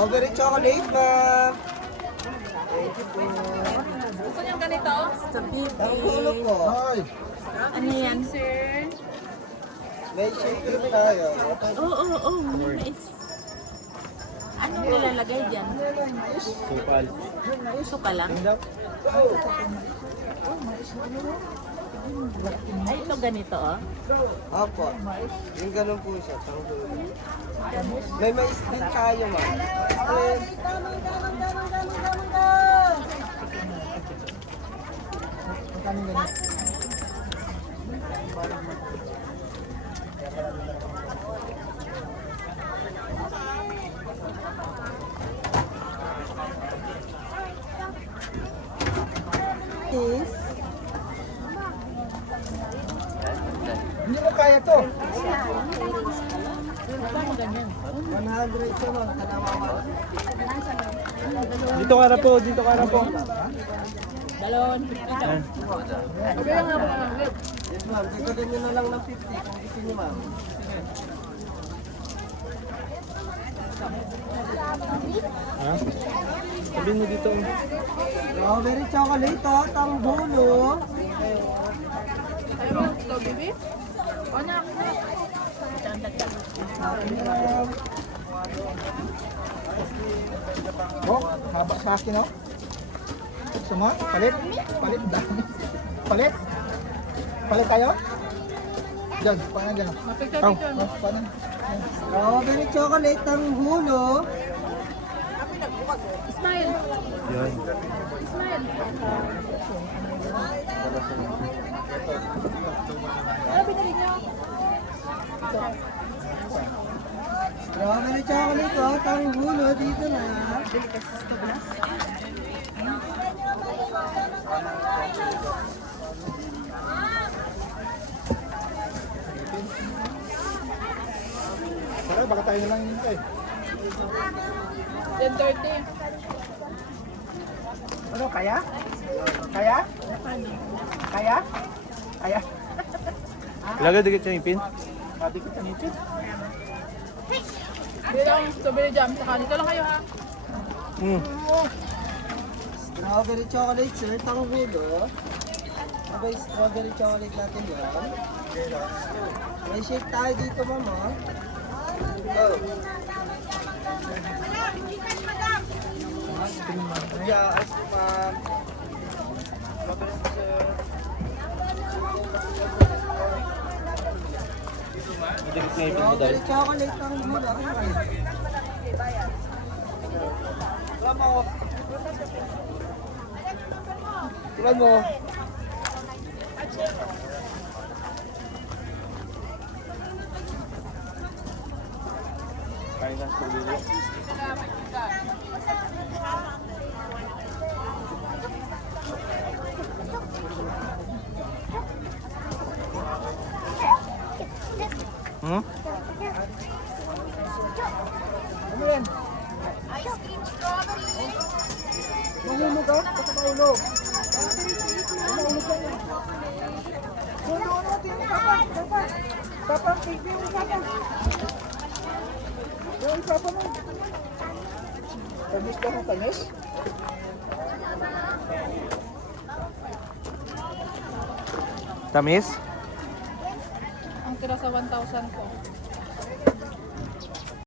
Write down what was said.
Strawberry chocolate, ma'am. Thank you po. Gusto niyo ganito? Sa bibi. Ang hulog po. Ano yan? Sir. May shake cream tayo. Oo. Mais. Anong nilalagay dyan? Supal. Suka lang? Ay, ito ganito oh. Opo. Yung ganun po siya. May mais din tayo, ma'am. Is Hindi mo kaya to. 100 siya, ma'am. Kalawawa. Dito ka na po, dito ka na po. Dalawang. Yes, ma'am. Dito din nyo na lang ng 50 kung gusto nyo, ma'am. Ha? Sabihin mo dito. Strawberry chocolate, oh. Tangbulo. Ayaw mo ito, baby? O na, Oh, haba sa akin oh. Gusto mo? Palit? Palit dami. Palit? Palit tayo? Diyan, paano dyan? mapigtan Oh, dito. paano? Strawberry chocolate, tangbulo. Smile. Yan. Smile. Ano binili niyo? Strawberry chocolate, oh. Tangbulo. Dito na. Tara, baka tayo na lang hinintay. 10:30. Ano, kaya? Kaya? Kaya? Kaya? Ilagay dikit sa ipin. Madikit ang ipin. Hindi lang strawberry jam. Saka dito lang kayo ha. Strawberry chocolate, sir. Tangbulo. Abay, strawberry chocolate natin yan. May shake tayo dito, ma'am, oh. Oh. Yeah, ice cream, ma'am. Strawberry, sir. Dikit sa ipin mo daw. Strawberry chocolate, tangbulo. Ano kayo? Tira mo. Tira mo. Kain ng strawberry. Hmm? Ano yan? Mahulog ka? Baka mahulog. Mahulog ka yan. Hulog natin yung kapag. Kapag, take yung kapag. Yung kapag mo. Tamis ka ng tamis? Tamis? Ang tira sa 1,000 ko.